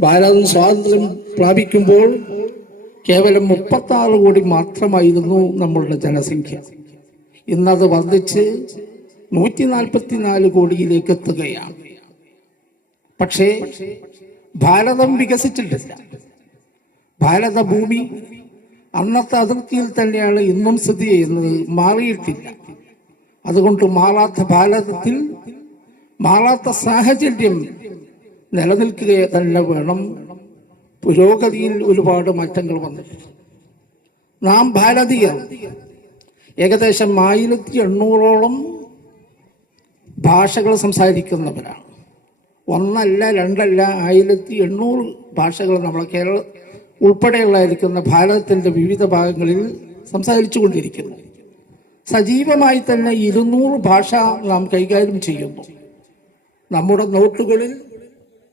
ഭാരതം സ്വാതന്ത്ര്യം പ്രാപിക്കുമ്പോൾ കേവലം മുപ്പത്തി ആറ് കോടി മാത്രമായിരുന്നു നമ്മളുടെ ജനസംഖ്യ. ഇന്നത് വർദ്ധിച്ച് നൂറ്റി നാൽപ്പത്തിനാല് കോടിയിലേക്ക് എത്തുകയാണ്. പക്ഷേ ഭാരതം വികസിച്ചിട്ടില്ല. ഭാരതഭൂമി അന്നത്തെ അതിർത്തിയിൽ തന്നെയാണ് ഇന്നും സ്ഥിതി ചെയ്യുന്നത് മാറിയിട്ടില്ല. അതുകൊണ്ട് മാറാത്ത ഭാരതത്തിൽ മാറാത്ത സാഹചര്യം നിലനിൽക്കുക തന്നെ വേണം. പുരോഗതിയിൽ ഒരുപാട് മാറ്റങ്ങൾ വന്നിട്ടുണ്ട്. നാം ഭാരതീയർ. ഏകദേശം ആയിരത്തി എണ്ണൂറോളം ഭാഷകൾ സംസാരിക്കുന്നവരാണ്. ഒന്നല്ല രണ്ടല്ല ആയിരത്തി എണ്ണൂറ് ഭാഷകൾ നമ്മളെ കേരള ഉൾപ്പെടെയുള്ളായിരിക്കുന്ന ഭാരതത്തിന്റെ വിവിധ ഭാഗങ്ങളിൽ സംസാരിച്ചു കൊണ്ടിരിക്കുന്നു സജീവമായി തന്നെ ഇരുന്നൂറ് ഭാഷ നാം കൈകാര്യം ചെയ്യുന്നു. നമ്മുടെ നോട്ടുകളിൽ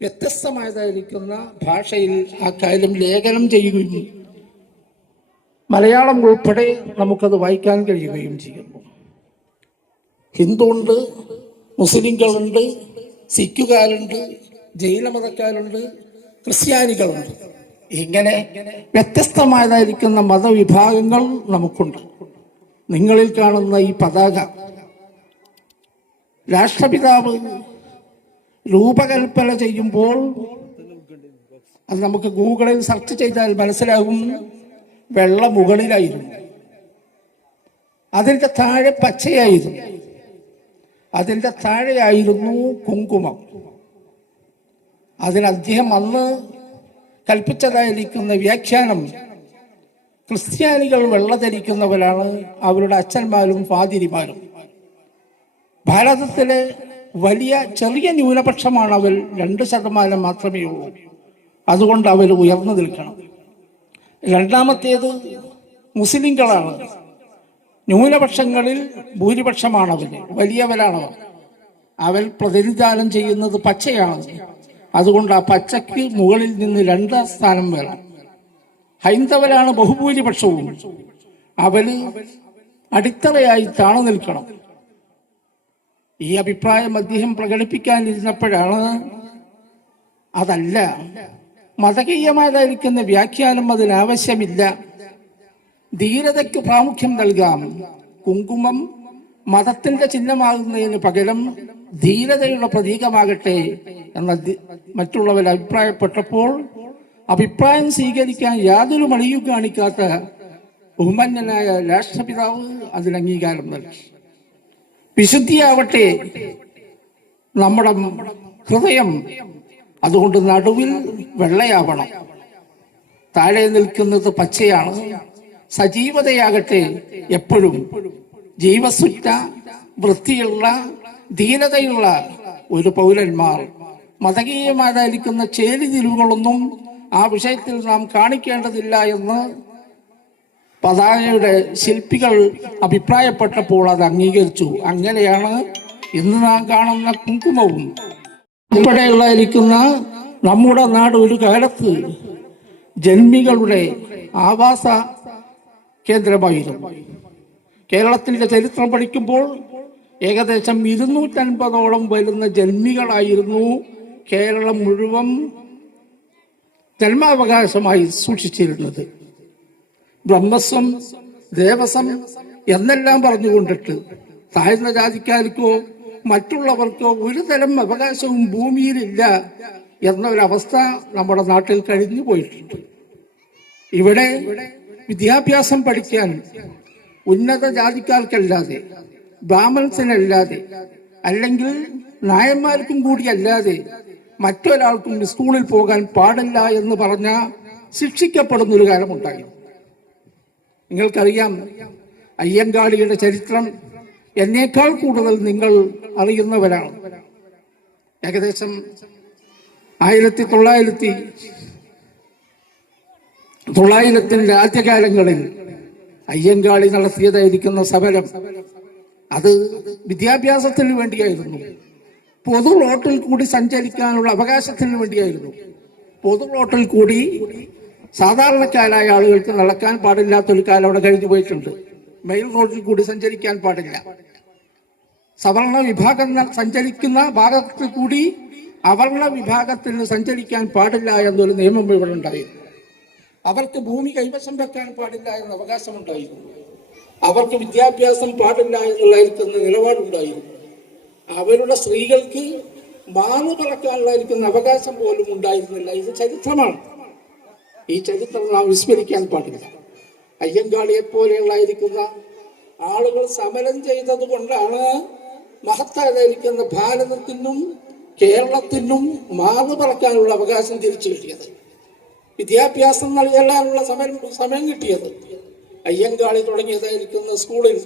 വ്യത്യസ്തമായതായിരിക്കുന്ന ഭാഷയിൽ ആ കാര്യം ലേഖനം ചെയ്യുകയും മലയാളം ഉൾപ്പെടെ നമുക്കത് വായിക്കാൻ കഴിയുകയും ചെയ്യുന്നു. ഹിന്ദുണ്ട് മുസ്ലിങ്ങളുണ്ട് സിഖുകാരുണ്ട് ജൈനമതക്കാരുണ്ട് ക്രിസ്ത്യാനികളുണ്ട്. ഇങ്ങനെ വ്യത്യസ്തമായതായിരിക്കുന്ന മതവിഭാഗങ്ങൾ നമുക്കുണ്ട്. നിങ്ങളിൽ കാണുന്ന ഈ പതാക. രാഷ്ട്രപിതാവ് രൂപകൽപ്പന ചെയ്യുമ്പോൾ അത് നമുക്ക് ഗൂഗിളിൽ സെർച്ച് ചെയ്താൽ മനസ്സിലാകും വെള്ള മുകളിലായിരുന്നു. അതിന്റെ താഴെ പച്ചയായിരുന്നു. അതിന്റെ താഴെയായിരുന്നു കുങ്കുമം. അതിന് അദ്ദേഹം അന്ന് കൽപ്പിച്ചതായിരിക്കുന്ന വ്യാഖ്യാനം ക്രിസ്ത്യാനികൾ വെള്ള ധരിക്കുന്നവരാണ് അവരുടെ അച്ഛന്മാരും ഫാതിരിമാരും. ഭാരതത്തിലെ വലിയ ചെറിയ ന്യൂനപക്ഷമാണ് അവർ രണ്ട് ശതമാനം മാത്രമേ ഉള്ളൂ. അതുകൊണ്ട് അവർ ഉയർന്നു നിൽക്കണം. രണ്ടാമത്തേത് മുസ്ലിങ്ങളാണ് ന്യൂനപക്ഷങ്ങളിൽ ഭൂരിപക്ഷമാണ് അവർ വലിയവരാണവർ അവർ പ്രതിനിധാനം ചെയ്യുന്നത് പച്ചയാണ്. അതുകൊണ്ട് ആ പച്ചയ്ക്ക് മുകളിൽ നിന്ന് രണ്ടാം സ്ഥാനം വേണം. ഹൈന്ദവരാണ് ബഹുഭൂരിപക്ഷവും. അവർ അടിത്തറയായി താണു നിൽക്കണം. ഈ അഭിപ്രായം അദ്ദേഹം പ്രകടിപ്പിക്കാനിരുന്നപ്പോഴാണ് അതല്ല മതകീയമായതായിരിക്കുന്ന വ്യാഖ്യാനം അതിനാവശ്യമില്ല ധീരതയ്ക്ക് പ്രാമുഖ്യം നൽകാം. കുങ്കുമം മതത്തിന്റെ ചിഹ്നമാകുന്നതിന് പകരം ധീരതയുള്ള പ്രതീകമാകട്ടെ എന്ന മറ്റുള്ളവർ അഭിപ്രായപ്പെട്ടപ്പോൾ അഭിപ്രായം സ്വീകരിക്കാൻ യാതൊരു മടിയും കാണിക്കാത്ത ബഹുമാന്യനായ രാഷ്ട്രപിതാവ് അതിന് അംഗീകാരം നൽകി. വിശുദ്ധിയാവട്ടെ. നമ്മുടെ ഹൃദയം അതുകൊണ്ട് നടുവിൽ വെള്ളയാവണം. താഴെ നിൽക്കുന്നത് പച്ചയാണ്. സജീവതയാകട്ടെ എപ്പോഴും. ജീവസുറ്റ വൃത്തിയുള്ള ധീനതയുള്ള ഒരു പൗരന്മാർ. മതകീയമാരായിരിക്കുന്ന ചേരി തിരിവുകളൊന്നും ആ വിഷയത്തിൽ നാം കാണിക്കേണ്ടതില്ല എന്ന് പതാകയുടെ ശില്പികൾ അഭിപ്രായപ്പെട്ടപ്പോൾ അത് അംഗീകരിച്ചു. അങ്ങനെയാണ് ഇന്ന് നാം കാണുന്ന കുങ്കുമവും. ഉൾപ്പെടെയുള്ളതായിരിക്കുന്ന നമ്മുടെ നാട് ഒരു കാലത്ത് ജന്മികളുടെ ആവാസ കേന്ദ്രമായിരുന്നു. കേരളത്തിന്റെ ചരിത്രം പഠിക്കുമ്പോൾ ഏകദേശം ഇരുന്നൂറ്റൻപതോളം വരുന്ന ജന്മികളായിരുന്നു കേരളം മുഴുവൻ ജന്മാവകാശമായി സൂക്ഷിച്ചിരുന്നത്. ബ്രഹ്മസ്വം ദേവസ്വം എന്നെല്ലാം പറഞ്ഞുകൊണ്ടിട്ട് താഴ്ന്ന ജാതിക്കാർക്കോ മറ്റുള്ളവർക്കോ ഒരു തരം അവകാശവും ഭൂമിയിലില്ല എന്നൊരവസ്ഥ നമ്മുടെ നാട്ടിൽ കഴിഞ്ഞു പോയിട്ടുണ്ട്. ഇവിടെ വിദ്യാഭ്യാസം പഠിക്കാൻ ഉന്നത ജാതിക്കാർക്കല്ലാതെ ബ്രാഹ്മൺസിനല്ലാതെ അല്ലെങ്കിൽ നായന്മാർക്കും കൂടി അല്ലാതെ മറ്റൊരാൾക്കും സ്കൂളിൽ പോകാൻ പാടില്ല എന്ന് പറഞ്ഞ ശിക്ഷിക്കപ്പെടുന്നൊരു കാലമുണ്ടായിരുന്നു. കാലമുണ്ടായി നിങ്ങൾക്കറിയാം അയ്യങ്കാളിയുടെ ചരിത്രം എന്നേക്കാൾ കൂടുതൽ നിങ്ങൾ അറിയുന്നവരാണ്. ഏകദേശം ആയിരത്തി തൊള്ളായിരത്തി തൊള്ളായിരത്തിന്റെ ആദ്യകാലങ്ങളിൽ അയ്യങ്കാളി നടത്തിയതായിരിക്കുന്ന സമരം അത് വിദ്യാഭ്യാസത്തിന് വേണ്ടിയായിരുന്നു. പൊതു റോട്ടിൽ കൂടി സഞ്ചരിക്കാനുള്ള അവകാശത്തിന് വേണ്ടിയായിരുന്നു. പൊതു റോട്ടിൽ കൂടി സാധാരണക്കാരായ ആളുകൾക്ക് നടക്കാൻ പാടില്ലാത്തൊരു കാലം അവിടെ കഴിഞ്ഞു പോയിട്ടുണ്ട്. മെയിൻ റോഡിൽ കൂടി സഞ്ചരിക്കാൻ പാടില്ല. സവർണ വിഭാഗങ്ങൾ സഞ്ചരിക്കുന്ന ഭാഗത്തിൽ കൂടി അവരുടെ വിഭാഗത്തിന് സഞ്ചരിക്കാൻ പാടില്ല എന്നൊരു നിയമം ഇവിടെ ഉണ്ടായിരുന്നു. അവർക്ക് ഭൂമി കൈവശം വെക്കാൻ പാടില്ല എന്ന അവകാശമുണ്ടായിരുന്നു. അവർക്ക് വിദ്യാഭ്യാസം പാടില്ല എന്നുള്ളതായിരിക്കുന്ന നിലപാടുണ്ടായിരുന്നു. അവരുടെ സ്ത്രീകൾക്ക് മാറു പറക്കാനുള്ളതായിരിക്കുന്ന അവകാശം പോലും ഉണ്ടായിരുന്നില്ല. ഇത് ചരിത്രമാണ്. ഈ ചരിത്രം നാം വിസ്മരിക്കാൻ പാടില്ല. അയ്യങ്കാളിയെ പോലെയുള്ളായിരിക്കുന്ന ആളുകൾ സമരം ചെയ്തത് കൊണ്ടാണ് മഹത്തായിരിക്കുന്ന ഭാരതത്തിനും കേരളത്തിനും മാറു പറക്കാനുള്ള അവകാശം തിരിച്ചു കിട്ടിയത്. വിദ്യാഭ്യാസം നൽകാനുള്ള സമയം സമയം കിട്ടിയത് അയ്യങ്കാളി തുടങ്ങിയതായിരിക്കുന്ന സ്കൂളിൽ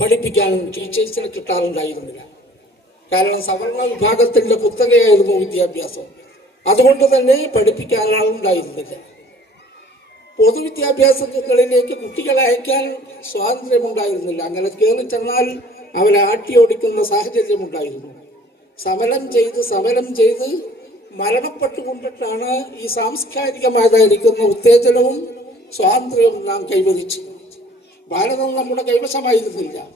പഠിപ്പിക്കാനും ടീച്ചേഴ്സിനെ കിട്ടാറുണ്ടായിരുന്നില്ല. കാരണം സവർണ വിഭാഗത്തിന്റെ കുത്തകയായിരുന്നു വിദ്യാഭ്യാസം. അതുകൊണ്ട് തന്നെ പഠിപ്പിക്കാൻ ആളുണ്ടായിരുന്നില്ല പൊതുവിദ്യാഭ്യാസങ്ങളിലേക്ക് കുട്ടികളെ അയക്കാൻ സ്വാതന്ത്ര്യമുണ്ടായിരുന്നില്ല. അങ്ങനെ കയറി ചെന്നാൽ അവരെ ആട്ടിയോടിക്കുന്ന സാഹചര്യമുണ്ടായിരുന്നു. സമരം ചെയ്ത് സമരം ചെയ്ത് മരണപ്പെട്ടുകൊണ്ടിട്ടാണ് ഈ സാംസ്കാരികമായതായിരിക്കുന്ന ഉത്തേജനവും സ്വാതന്ത്ര്യവും നാം കൈവരിച്ചു ഭാരതം നമ്മുടെ കൈവശമായിരുന്നില്ല.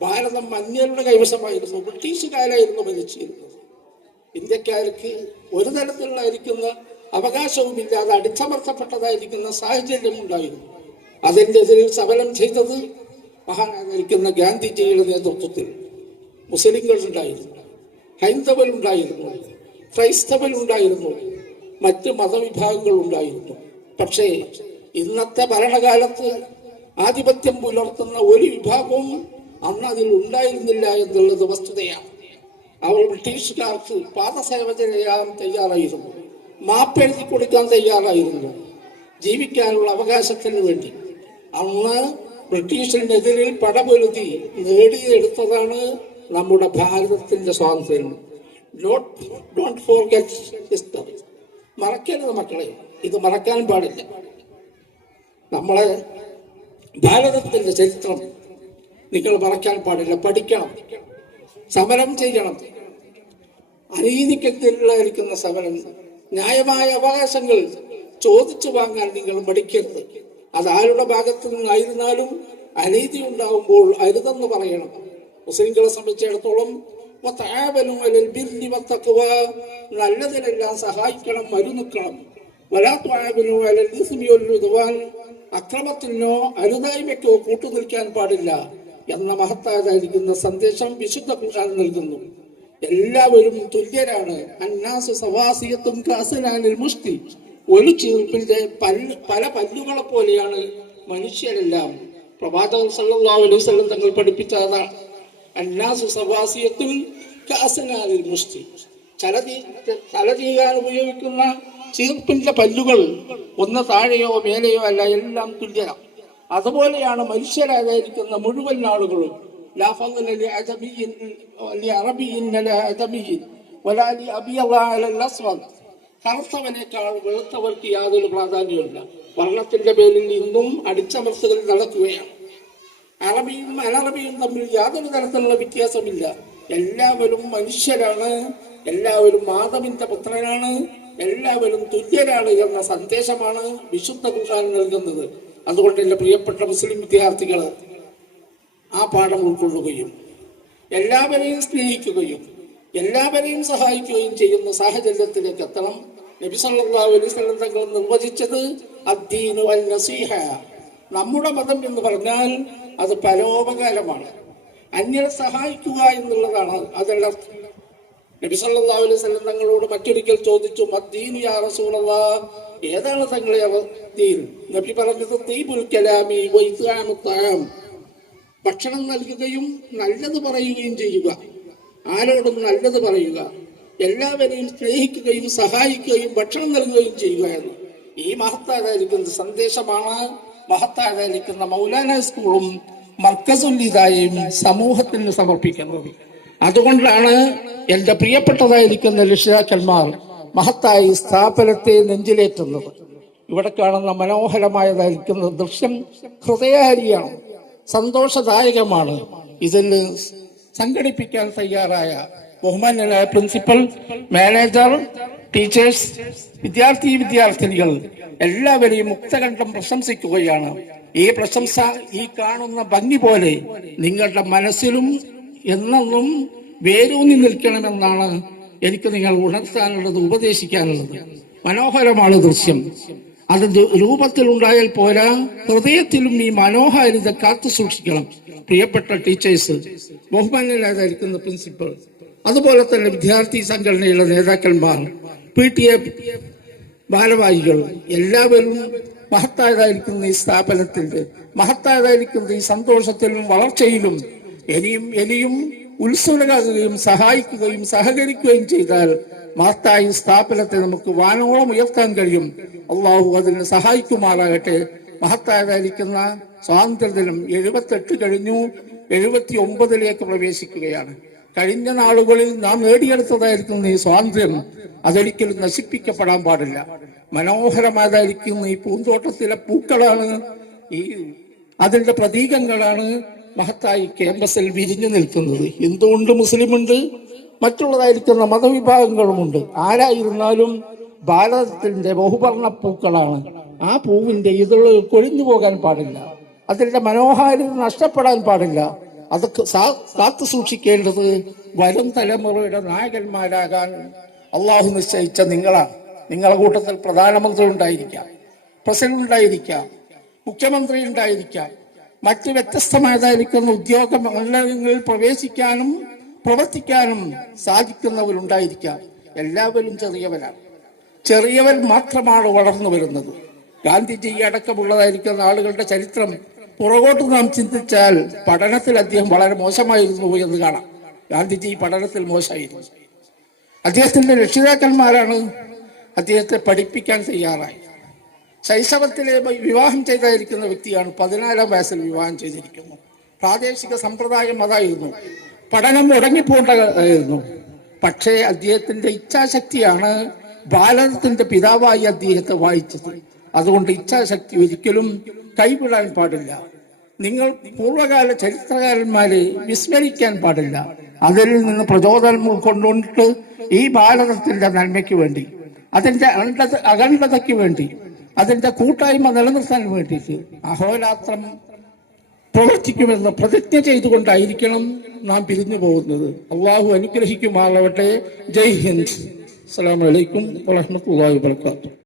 ഭാരതം അന്യരുടെ കൈവശമായിരുന്നു. ബ്രിട്ടീഷുകാരായിരുന്നു ഭരിച്ചിരുന്നത്. ഇന്ത്യക്കാർക്ക് ഒരു തരത്തിലുള്ളായിരിക്കുന്ന അവകാശവുമില്ലാതെ അടിച്ചമർത്തപ്പെട്ടതായിരിക്കുന്ന സാഹചര്യം ഉണ്ടായിരുന്നു അതിന്റെ എതിരിൽ സമരം ചെയ്തത് മഹാനായിരിക്കുന്ന ഗാന്ധിജിയുടെ നേതൃത്വത്തിൽ മുസ്ലിങ്ങളുണ്ടായിരുന്നു ഹൈന്ദവരുണ്ടായിരുന്നു ക്രൈസ്തവരുണ്ടായിരുന്നു മറ്റ് മതവിഭാഗങ്ങൾ ഉണ്ടായിരുന്നു പക്ഷേ ഇന്നത്തെ ഭരണകാലത്ത് ആധിപത്യം പുലർത്തുന്ന ഒരു വിഭാഗവും അന്ന് അതിൽ ഉണ്ടായിരുന്നില്ല എന്നുള്ളത് വസ്തുതയാണ്. അവർ ബ്രിട്ടീഷുകാർക്ക് പാദസേവനം ചെയ്യാൻ തയ്യാറായിരുന്നു. മാപ്പെഴുതി കൊടുക്കാൻ തയ്യാറായിരുന്നു. ജീവിക്കാനുള്ള അവകാശത്തിന് വേണ്ടി. അന്ന് ബ്രിട്ടീഷിനെതിരിൽ പടപൊരുതി നേടിയെടുത്തതാണ് നമ്മുടെ ഭാരതത്തിന്റെ സ്വാതന്ത്ര്യം. ഡോണ്ട് ഫോർഗെറ്റ് ഹിസ്റ്ററി മറക്കരുത് മക്കളെ ഇത് മറക്കാൻ പാടില്ല. നമ്മളെ ഭാരതത്തിന്റെ ചരിത്രം നിങ്ങൾ മറക്കാൻ പാടില്ല പഠിക്കണം സമരം ചെയ്യണം. അനീതിക്കെതിരായിരിക്കുന്ന സമരം ന്യായമായ അവകാശങ്ങൾ ചോദിച്ചു വാങ്ങാൻ നിങ്ങൾ മടിക്കരുത്. അത് ആരുടെ ഭാഗത്തു നിന്നായിരുന്നാലും അനീതി ഉണ്ടാകുമ്പോൾ അരുതെന്ന് പറയണം. മുസ്ലിങ്ങളെ സംബന്ധിച്ചിടത്തോളം നല്ലതിനെല്ലാം സഹായിക്കണം മരുന്നുക്കണം. അക്രമത്തിനോ അരുതായ്മയ്ക്കോ കൂട്ടുനിൽക്കാൻ പാടില്ല എന്ന മഹത്തായതായിരിക്കുന്ന സന്ദേശം വിശുദ്ധ ഖുർആൻ നൽകുന്നു. എല്ലാവരും തുല്യരാണ്. അന്നാസ് സവാസിയത്തും കാസനാനിൽ മുഷ്ടി. ഒരു ചീർപ്പിന്റെ പല്ല് പല പല്ലുകളെ പോലെയാണ് മനുഷ്യരെല്ലാം. പ്രവാചകൻ വസല്ലം തങ്ങൾ പഠിപ്പിച്ചതാണ്. അന്നാസ് സവാസിയത്തും കാസനാനിൽ മുഷ്ടി. ചല തല ചെയ്യാൻ ഉപയോഗിക്കുന്ന ചീർപ്പിന്റെ പല്ലുകൾ ഒന്ന് താഴെയോ മേലെയോ അല്ല എല്ലാം തുല്യരാണ് അതുപോലെയാണ് മനുഷ്യരായിരിക്കുന്ന മുഴുവൻ ആളുകളും لا فضل لعجمي لعربي ولا عجمي ولا لأبيض على الأسود കറുത്തവനേക്കാൾ വെളുത്തവർക്ക് യാതൊരു പ്രാധാന്യമില്ല വർണ്ണത്തിന്റെ പേരിൽ ഇന്നും അടിച്ചമർത്തൽ നടക്കുകയാണ് അറബിയും അനറബിയും തമ്മിൽ യാതൊരു തരത്തിലുള്ള വ്യത്യാസമില്ല എല്ലാവരും മനുഷ്യരാണ് എല്ലാവരും മാധവിന്റെ പുത്രനാണ് എല്ലാവരും തുല്യരാണ് എന്ന സന്ദേശമാണ് വിശുദ്ധ ഖുർആൻ നൽകുന്നത് അതുകൊണ്ട് എൻ്റെ പ്രിയപ്പെട്ട മുസ്ലിം വിദ്യാർത്ഥികൾ ആ പാഠം ഉൾക്കൊള്ളുകയും എല്ലാവരെയും സ്നേഹിക്കുകയും എല്ലാവരെയും സഹായിക്കുകയും ചെയ്യുന്ന സാഹചര്യത്തിലേക്ക് എത്തണം. നബി തങ്ങൾ നിർവചിച്ചത് അദ്ദീനു അൽ നസീഹ. നമ്മുടെ മതം എന്ന് പറഞ്ഞാൽ അത് പരോപകാരമാണ്. അന്യരെ സഹായിക്കുക എന്നുള്ളതാണ് അതിന്റെ നബി സല്ലല്ലാഹു അലൈഹി വസല്ലം തങ്ങളോട് മറ്റൊരിക്കൽ ചോദിച്ചു മദ്ദീൻ യാ റസൂലല്ലാഹ് ഏതാണ് തങ്ങളെ ദീൻ നബി പറഞ്ഞത് തീ കലാമി വൈത്ആമു തആം ഭക്ഷണം നൽകുകയും നല്ലത് പറയുകയും ചെയ്യുക. ആരോടും നല്ലത് പറയുക. എല്ലാവരെയും സ്നേഹിക്കുകയും സഹായിക്കുകയും ഭക്ഷണം നൽകുകയും ചെയ്യുക എന്ന്. ഈ മഹത്തായിരിക്കുന്ന സന്ദേശമാണ് മഹത്തായിരിക്കുന്ന മൗലാന സ്കൂളും മർക്കസുല്ലിതായും സമൂഹത്തിന് സമർപ്പിക്കുന്നത്. അതുകൊണ്ടാണ് എന്റെ പ്രിയപ്പെട്ടതായിരിക്കുന്ന രക്ഷിതാക്കന്മാർ മഹത്തായി സ്ഥാപനത്തെ നെഞ്ചിലേറ്റുന്നത്. ഇവിടെ കാണുന്ന മനോഹരമായതായിരിക്കുന്ന ദൃശ്യം ഹൃദയഹാരിയാണ്. സന്തോഷദായകമാണ്. ഇതിന് സംഘടിപ്പിക്കാൻ തയ്യാറായ ബഹുമാന്യനായ പ്രിൻസിപ്പൽ മാനേജർ ടീച്ചേഴ്സ് വിദ്യാർത്ഥി വിദ്യാർത്ഥിനികൾ എല്ലാവരെയും മുക്തകണ്ഠം പ്രശംസിക്കുകയാണ്. ഈ പ്രശംസ ഈ കാണുന്ന ഭംഗി പോലെ നിങ്ങളുടെ മനസ്സിലും എന്നെന്നും വേരൂന്നി നിൽക്കണമെന്നാണ് എനിക്ക് നിങ്ങൾ ഉണർത്താനുള്ളത് ഉപദേശിക്കാനുള്ളത്. മനോഹരമാണ് ദൃശ്യം. അത് രൂപത്തിൽ ഉണ്ടായാൽ പോരാ. ഹൃദയത്തിലും ഈ മനോഹാരിത കാത്തു സൂക്ഷിക്കണം. പ്രിയപ്പെട്ട ടീച്ചേഴ്സ് ബഹുമാന്യനായിരിക്കുന്ന പ്രിൻസിപ്പൽ അതുപോലെ തന്നെ വിദ്യാർത്ഥി സംഘടനയിലെ നേതാക്കന്മാർ പി ടി എ ഭാരവാഹികൾ എല്ലാവരും മഹത്തായതായിരിക്കുന്ന ഈ സ്ഥാപനത്തിന്റെ മഹത്തായതായിരിക്കുന്ന ഈ സന്തോഷത്തിലും വളർച്ചയിലും ഇനിയും ഇനിയും ഉത്സുകരാകുകയും സഹായിക്കുകയും സഹകരിക്കുകയും ചെയ്താൽ മഹത്തായ സ്ഥാപനത്തെ നമുക്ക് വാനോളം ഉയർത്താൻ കഴിയും. അള്ളാഹു അതിന് സഹായിക്കുമാറാകട്ടെ. മഹത്തായതായിരിക്കുന്ന സ്വാതന്ത്ര്യദിനം എഴുപത്തെട്ട് കഴിഞ്ഞു. എഴുപത്തി ഒമ്പതിലേക്ക് പ്രവേശിക്കുകയാണ്. കഴിഞ്ഞ നാളുകളിൽ നാം നേടിയെടുത്തതായിരിക്കുന്ന ഈ സ്വാതന്ത്ര്യം അതൊരിക്കലും നശിപ്പിക്കപ്പെടാൻ പാടില്ല. മനോഹരമായതായിരിക്കുന്ന ഈ പൂന്തോട്ടത്തിലെ പൂക്കളാണ് ഈ അതിന്റെ പ്രതീകങ്ങളാണ് മഹത്തായി ക്യാമ്പസിൽ വിരിഞ്ഞു നിൽക്കുന്നത്. എന്തുകൊണ്ട് മുസ്ലിമുണ്ട്? മറ്റുള്ളതായിരിക്കുന്ന മതവിഭാഗങ്ങളുമുണ്ട്. ആരായിരുന്നാലും ഭാരതത്തിന്റെ ബഹുവർണ പൂക്കളാണ്. ആ പൂവിന്റെ ഇതളുകൾ കൊഴിഞ്ഞു പോകാൻ പാടില്ല. അതിന്റെ മനോഹാരിത നഷ്ടപ്പെടാൻ പാടില്ല. സാ- കാത്തു സൂക്ഷിക്കേണ്ടത് വരും തലമുറയുടെ നായകന്മാരാകാൻ അള്ളാഹു നിശ്ചയിച്ച നിങ്ങളാണ്. നിങ്ങളുടെ കൂട്ടത്തിൽ പ്രധാനമന്ത്രി ഉണ്ടായിരിക്കാം. പ്രസിഡന്റ് ഉണ്ടായിരിക്കാം. മുഖ്യമന്ത്രി ഉണ്ടായിരിക്കാം. മറ്റ് വ്യത്യസ്തമായതായിരിക്കുന്ന ഉദ്യോഗ മണ്ഡലങ്ങളിൽ പ്രവേശിക്കാനും പ്രവർത്തിക്കാനും സാധിക്കുന്നവരുണ്ടായിരിക്കാം. എല്ലാവരും ചെറിയവരാണ്. ചെറിയവൻ മാത്രമാണ് വളർന്നു വരുന്നത്. ഗാന്ധിജി അടക്കമുള്ളതായിരിക്കുന്ന ആളുകളുടെ ചരിത്രം പുറകോട്ട് നാം ചിന്തിച്ചാൽ പഠനത്തിൽ അദ്ദേഹം വളരെ മോശമായിരുന്നു എന്ന് കാണാം. ഗാന്ധിജി പഠനത്തിൽ മോശമായിരുന്നു. അദ്ദേഹത്തിന്റെ രക്ഷിതാക്കന്മാരാണ് അദ്ദേഹത്തെ പഠിപ്പിക്കാൻ തയ്യാറായി. ശൈശവത്തിലെ വിവാഹം ചെയ്തായിരിക്കുന്ന വ്യക്തിയാണ് പതിനാലാം വയസ്സിൽ വിവാഹം ചെയ്തിരിക്കുന്നത്. പ്രാദേശിക സമ്പ്രദായം അതായിരുന്നു. പഠനം മുടങ്ങിപ്പോണ്ടായിരുന്നു പക്ഷേ അദ്ദേഹത്തിന്റെ ഇച്ഛാശക്തിയാണ് ഭാരതത്തിന്റെ പിതാവായി അദ്ദേഹത്തെ വായിച്ചത്. അതുകൊണ്ട് ഇച്ഛാശക്തി ഒരിക്കലും കൈവിടാൻ പാടില്ല. നിങ്ങൾ പൂർവകാല ചരിത്രകാരന്മാരെ വിസ്മരിക്കാൻ പാടില്ല. അതിൽ നിന്ന് പ്രചോദനം ഉൾക്കൊണ്ടുകൊണ്ട് ഈ ഭാരതത്തിന്റെ നന്മയ്ക്ക് വേണ്ടി അതിന്റെ അണ്ടത അഖണ്ഡതയ്ക്ക് വേണ്ടി അതിന്റെ കൂട്ടായ്മ നിലനിർത്താൻ വേണ്ടിയിട്ട് അഹോരാത്രം പ്രവർത്തിക്കുമെന്ന് പ്രതിജ്ഞ ചെയ്തുകൊണ്ടായിരിക്കണം നാം പിരിഞ്ഞു പോകുന്നത്. അള്ളാഹു അനുഗ്രഹിക്കുമാറാവട്ടെ. ജയ് ഹിന്ദ്. അസ്സാം വലൈക്കും വാഹമത്തല്ലാ വബറകാതുഹു.